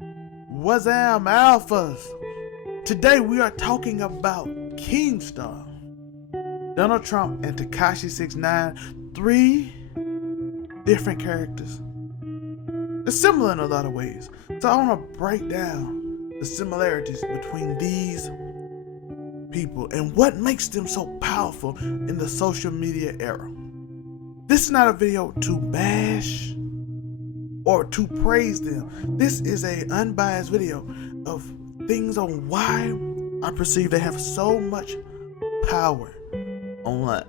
Wazam Alphas! Today we are talking about KeemStar, Donald Trump and Tekashi 6ix9ine, three different characters. They're similar in a lot of ways. So I want to break down the similarities between these people and what makes them so powerful in the social media era. This is not a video to bash or to praise them. This is an unbiased video of things on why I perceive they have so much power online.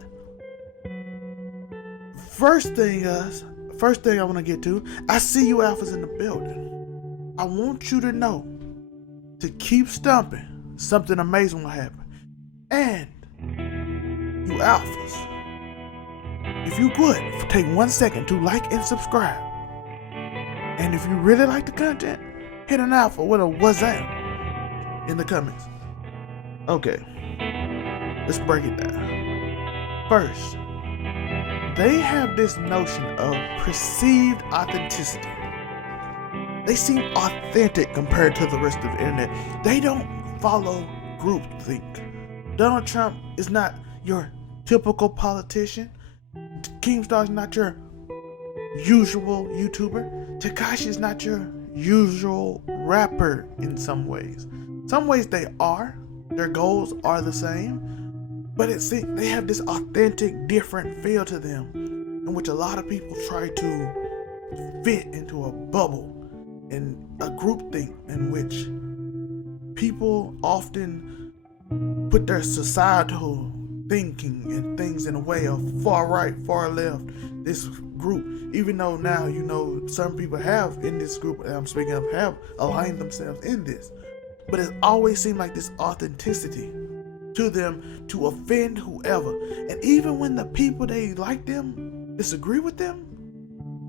First thing I want to get to, I see you alphas in the building. I want you to know to keep stumping. Something amazing will happen. And you alphas, if you could take 1 second to like and subscribe. And if you really like the content, hit an alpha with a wazam in the comments. Okay, let's break it down. First, they have this notion of perceived authenticity. They seem authentic compared to the rest of the internet. They don't follow groupthink. Donald Trump is not your typical politician. KeemStar is not your usual YouTuber. Tekashi is not your usual rapper in some ways. Some ways they are. Their goals are the same. But they have this authentic, different feel to them, in which a lot of people try to fit into a bubble and a groupthink in which people often put their societal thinking and things in a way of far right, far left, this group, even though now, you know, some people have in this group that I'm speaking of have aligned themselves in this. But it always seemed like this authenticity to them to offend whoever. And even when the people they like them disagree with them,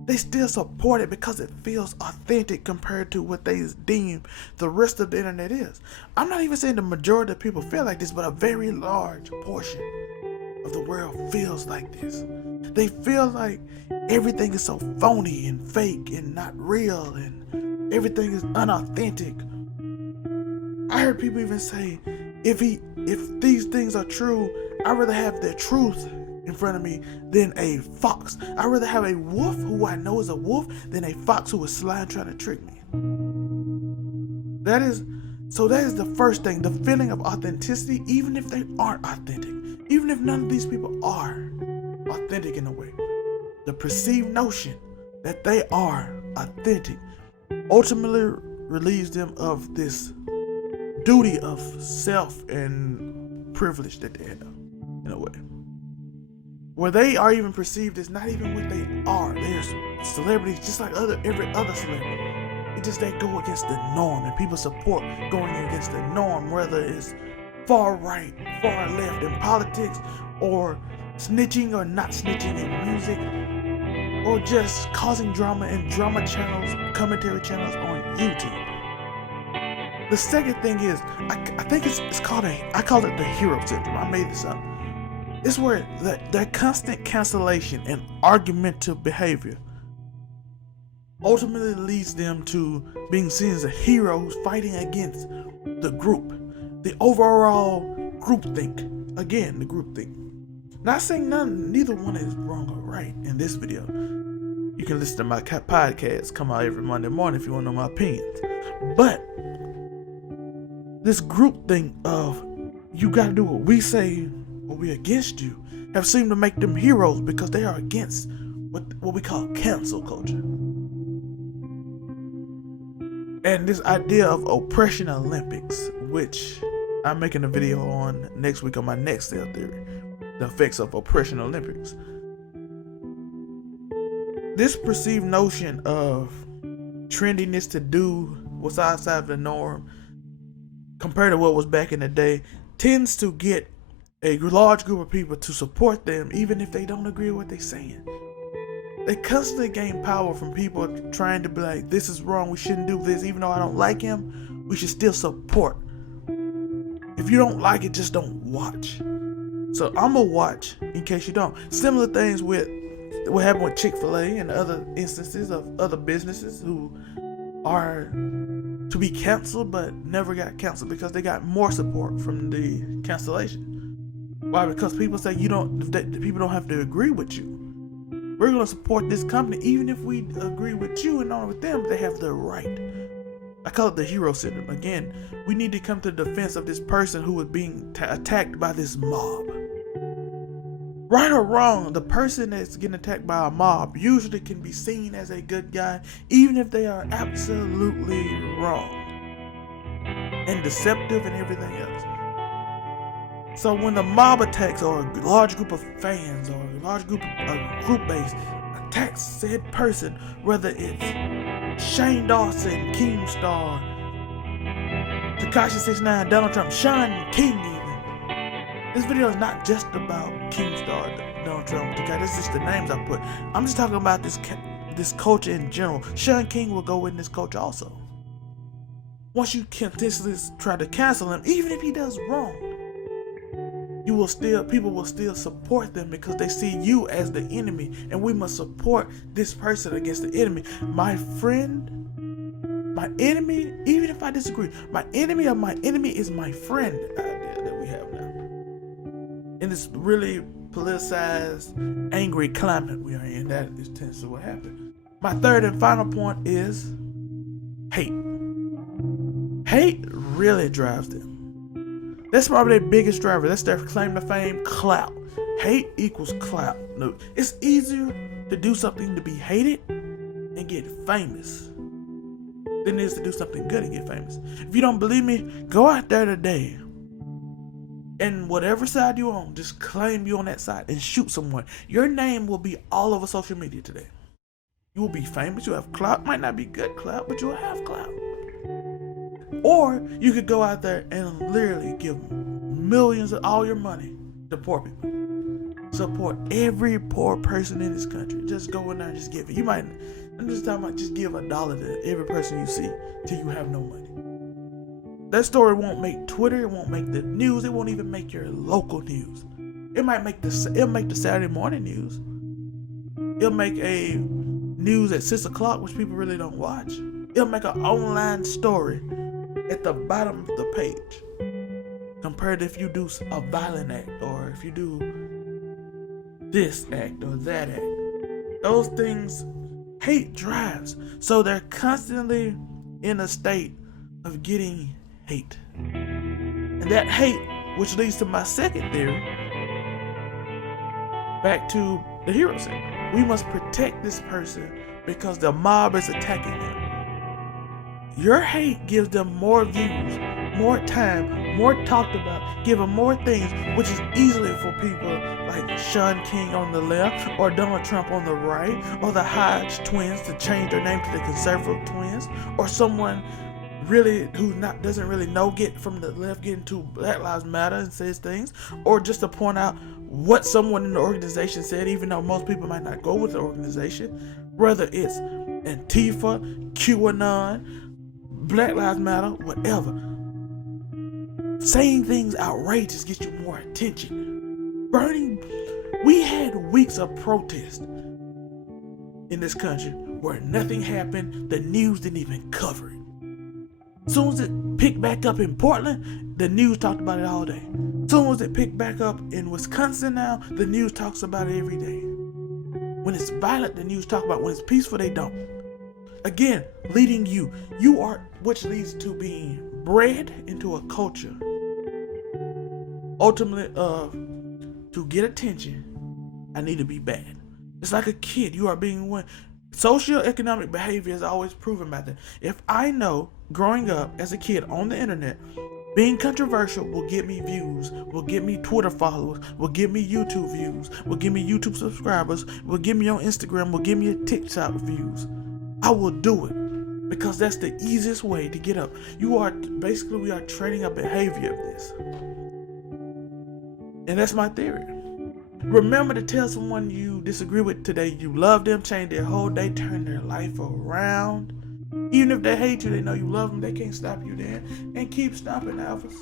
they still support it because it feels authentic compared to what they deem the rest of the internet is. I'm not even saying the majority of people feel like this, but a very large portion of the world feels like this. They feel like everything is so phony and fake and not real and everything is unauthentic. I heard people even say, if these things are true, I'd rather have the truth in front of me than a fox. I'd rather have a wolf who I know is a wolf than a fox who is sly and trying to trick me. That is the first thing, the feeling of authenticity, even if they aren't authentic, even if none of these people are authentic in a way. The perceived notion that they are authentic ultimately relieves them of this duty of self and privilege that they have in a way. Where they are even perceived as not even what they are. They're celebrities just like every other celebrity. It's just they go against the norm, and people support going against the norm, whether it's far right, far left in politics, or snitching or not snitching in music, or just causing drama in drama channels, commentary channels on YouTube. The second thing is, I think it's called I call it the hero syndrome. I made this up. It's where their constant cancellation and argumentative behavior ultimately leads them to being seen as a hero who's fighting against the group, the overall groupthink. Again, the groupthink. Not saying neither one is wrong or right in this video. You can listen to my podcast, come out every Monday morning if you want to know my opinions. But this groupthink of you gotta do what we say or we against you have seemed to make them heroes because they are against what we call cancel culture. And this idea of oppression Olympics, which I'm making a video on next week on my next cell theory, the effects of oppression Olympics. This perceived notion of trendiness to do what's outside of the norm compared to what was back in the day tends to get a large group of people to support them even if they don't agree with what they're saying. They constantly gain power from people trying to be like, this is wrong, we shouldn't do this, even though I don't like him, we should still support. If you don't like it, just don't watch. So I'ma watch in case you don't. Similar things with what happened with Chick-fil-A and other instances of other businesses who are to be canceled, but never got canceled because they got more support from the cancellation. Why? Because people say people don't have to agree with you. We're gonna support this company even if we agree with you and not with them. They have the right. I call it the hero syndrome. Again, we need to come to the defense of this person who is being attacked by this mob. Right or wrong, the person that's getting attacked by a mob usually can be seen as a good guy, even if they are absolutely wrong and deceptive and everything else. So when the mob attacks, or a large group of fans, or a large group base attacks said person, whether it's Shane Dawson, KeemStar, Tekashi 6ix9ine, Donald Trump, Sean King even. This video is not just about KeemStar, Donald Trump, Tekashi. This is just the names I put. I'm just talking about this culture in general. Sean King will go in this culture also. Once you continuously try to cancel him, even if he does wrong, people will still support them because they see you as the enemy, and we must support this person against the enemy. My friend, my enemy, even if I disagree, my enemy of my enemy is my friend idea that we have now. In this really politicized, angry climate we are in, that is tends to what happened. My third and final point is hate. Hate really drives them. That's probably their biggest driver. That's their claim to fame, clout. Hate equals clout. No, it's easier to do something to be hated and get famous than it is to do something good and get famous. If you don't believe me, go out there today and whatever side you're on, just claim you on that side and shoot someone. Your name will be all over social media today. You will be famous. You have clout. Might not be good clout, but you'll have clout. Or you could go out there and literally give millions of all your money to poor people. Support every poor person in this country. Just go in there and just give it. I'm just talking about just give $1 to every person you see till you have no money. That story won't make Twitter. It won't make the news. It won't even make your local news. It'll make the Saturday morning news. It'll make a news at 6 o'clock, which people really don't watch. It'll make an online story at the bottom of the page, compared to if you do a violent act, or if you do this act or that act. Those things hate drives. So they're constantly in a state of getting hate. And that hate, which leads to my second theory, back to the hero syndrome. We must protect this person because the mob is attacking them. Your hate gives them more views, more time, more talked about, give them more things, which is easily for people like Sean King on the left, or Donald Trump on the right, or the Hodge twins to change their name to the conservative twins, or someone really who doesn't really know get from the left get into Black Lives Matter and says things, or just to point out what someone in the organization said, even though most people might not go with the organization, whether it's Antifa, QAnon, Black Lives Matter, whatever. Saying things outrageous gets you more attention. We had weeks of protest in this country where nothing happened. The news didn't even cover it. As soon as it picked back up in Portland, the news talked about it all day. As soon as it picked back up in Wisconsin now, the news talks about it every day. When it's violent, the news talk about it. When it's peaceful, they don't. Again, leading you are, which leads to being bred into a culture, ultimately to get attention, I need to be bad. It's like a kid. You are being one. Socioeconomic behavior is always proven by that. If I know growing up as a kid on the internet, being controversial will get me views, will get me Twitter followers, will get me YouTube views, will give me YouTube subscribers, will give me on Instagram, will give me a TikTok views, I will do it because that's the easiest way to get up. We are training a behavior of this. And that's my theory. Remember to tell someone you disagree with today you love them, change their whole day, turn their life around. Even if they hate you, they know you love them, they can't stop you then. And keep stopping, alphas.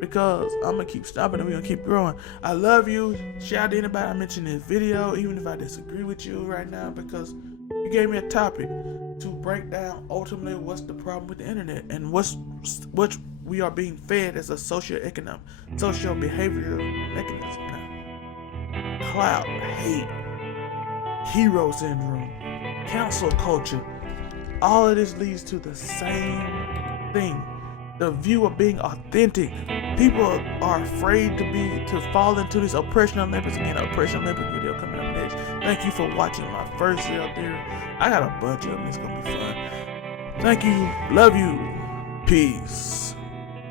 Because I'm going to keep stopping and we're going to keep growing. I love you. Shout out to anybody I mentioned in this video, even if I disagree with you right now, because you gave me a topic. to break down ultimately what's the problem with the internet and what we are being fed as a social behavioral mechanism now. Clout, hate, hero syndrome, cancel culture. All of this leads to the same thing. The view of being authentic. People are afraid to fall into this oppression Olympics. Again, oppression Olympic video coming up next. Thank you for watching my first Zell Theory. I got a bunch of them. It's gonna be fun. Thank you. Love you. Peace.